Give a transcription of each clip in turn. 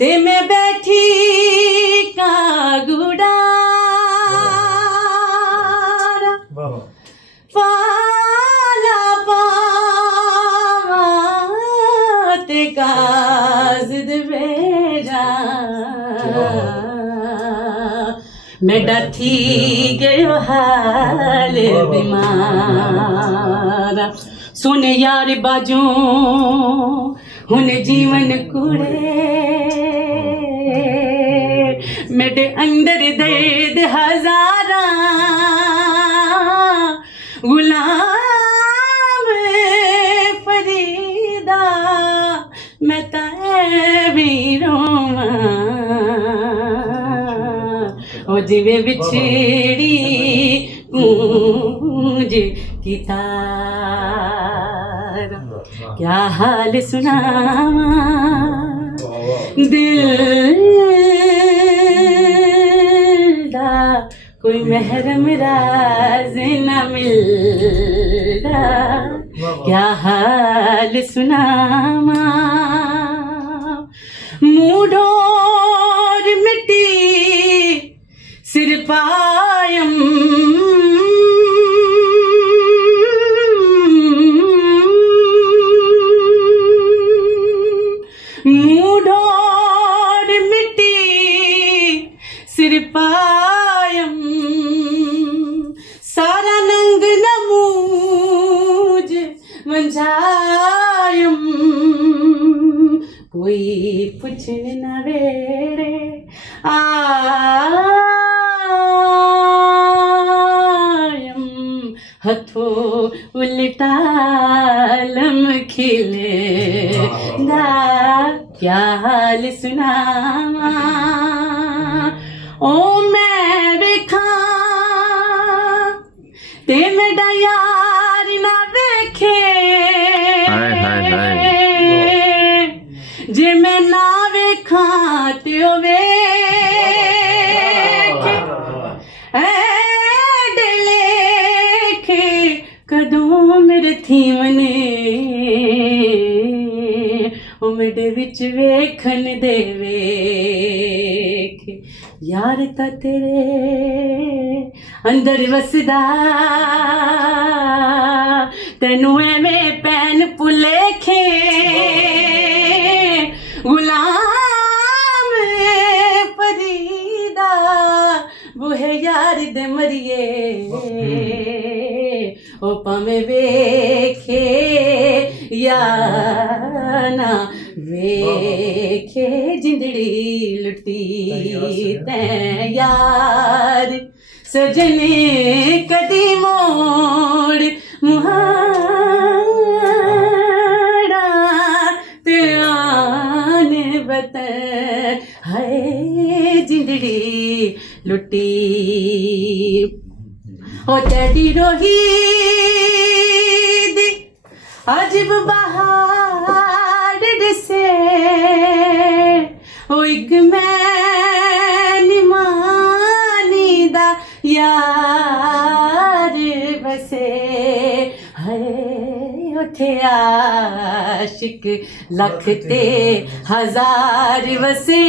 ते मैं बैठी कागुड़ा पाला पावा ते काज़द बेजा मेरा थी गयो हाल बीमारा सुने यार बाजू हुन जीवन कुड़े मेरे अंदर दर्द हजारा गुलाम फरीदा मैं भी रोवां ओ जिवे बिछड़ी गूंज की तार क्या हाल सुनावां दिल दा कोई महरम राज न मिलदा क्या हाल सुनावां मूडोर मिट्टी सिर पायम मूडोर मिट्टी सिर पायम सारा नंग नमूज वंजायम कोई पुछन न वेड़े आयम हथो उल्टालम खिले दा क्या हाल सुनावां ओ मैं वेखा ते मेरा यार ना वेखे जे मैं ना वेखा ते ओ वेखे लेखे कदों मेरे थी मने ओ मेरे विच वेखन दे वेख यार ता तेरे अंदर वसदा तेनू एवें पैन भुलेखे गुलाम फरीदा बूहे यार दे मरिए ओ भावें वेखे या ना वेखे जिंदड़ी लुटी तैं यार सजने कदी मोड़ मुहाड़ा ते आने बतन हाय जिंदड़ी लुटी हो तेरी रोही दी अजब बहार दिसे ओ इक मैं मानी दा यार बसे हाय उठे आशिक लख ते हजार वसे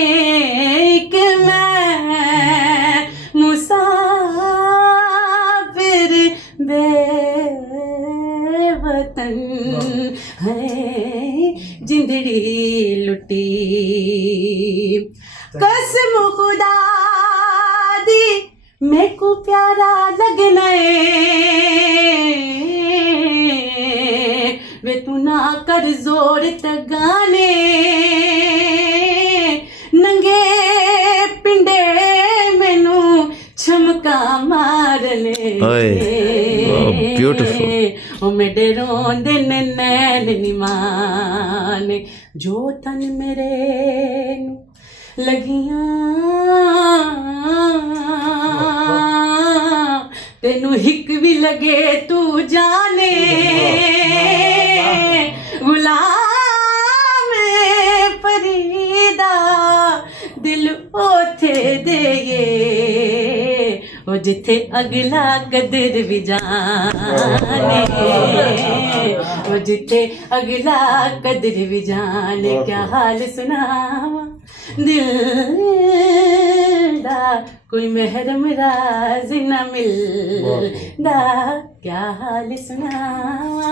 इक मैं मुसाफिर बेवतन है जिंदड़ी लुटी कसम खुदा दी मेरे को प्यारा लगना वे तू ना कर जोर तगाने नंगे पिंडे मैनू छमका मारने ब्यूटीफुल ओ मेरे रोंदे नैन निमाने जो तन मेरे नू लगियां तेनू हिक भी लगे तू जाने गुलाम फरीदा दिल ओथे देगे ओ जिथे अगला कदर भी जाने, वो जिथे अगला कदर भी जाने, क्या हाल सुनावा दिल दा, कोई महरम राज न मिलदा, क्या हाल सुनावा